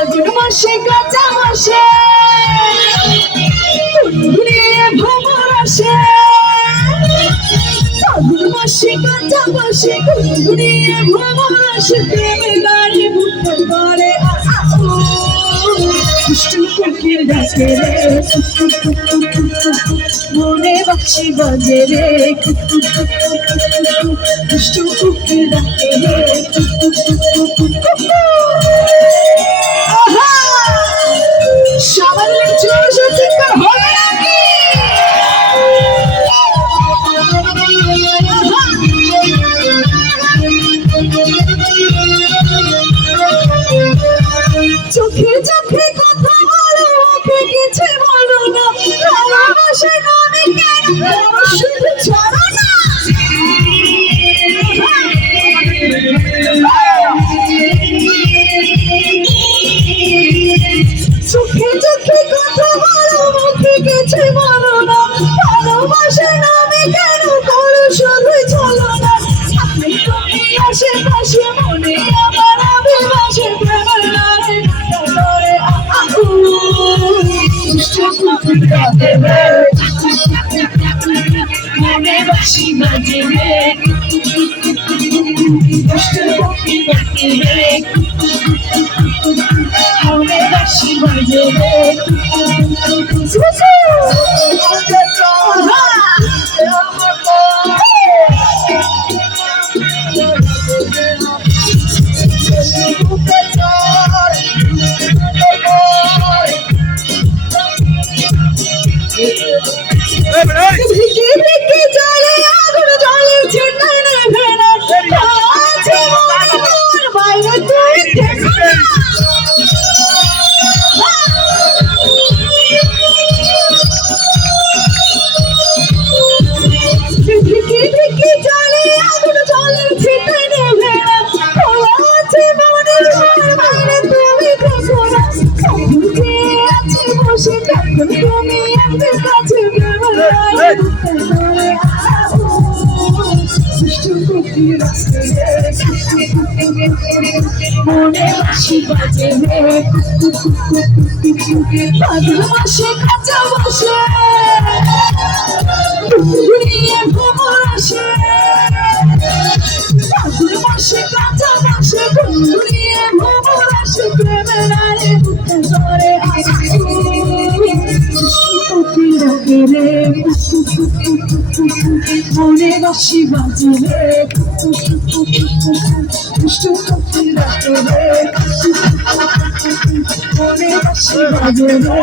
ফাগুন মাসে কাঁচা মাসে ঘুরিয়ে ভ্রমর আসে ফাগুন মাসে কাঁচা মাসে ঘুরিয়ে ভ্রমর আসে প্রেমে গাড়ি বুকে করে দুষ্টু কোকিল ডাকে রে মনে বাঁশি বাজে রে দুষ্টু কোকিল ডাকে রে সামান্য জোর চিৎকার হবে নাকি চোখে চোখে কথা বলো মুখে কিছু বলো না ভালোবাসে না আমি কেন শুধু ছাড়ো না চোখে চোখে কথা বলো মুখে কিছু বলো না ভালোবাসে না আমি কেন করো শুধু চলো না আপনি তুমি আশেপাশে মনে আমার আবেবাসে প্রেমের নারে করে মনে বাসি বাজে রে মনে বাসি বাজে রে ভিকি ভিকি জলে আগুন জলে ছিন্নে নেভে না আছে মন বাইরে তুই দেখো না ভিকি ভিকি জলে আগুন জলে ছিন্নে নেভে না আছে মনের বাইরে তুমি দেখো না বুঝে আছে বসে থাকো তুমি আমাদের কাছে মনে বাসি বাজে রে ফাগুন মাসে কাঁচা বসে ঘুরিয়ে ভ্রমর আসে ফাগুন মাসে কাঁচা বসে ঘুরিয়ে ভ্রমর আসে প্রেমে নারে বুকে ধরে মনে বাসি বাজে রে দুষ্টু কোকিল ডাকে রে মনে বাসি বাজে রে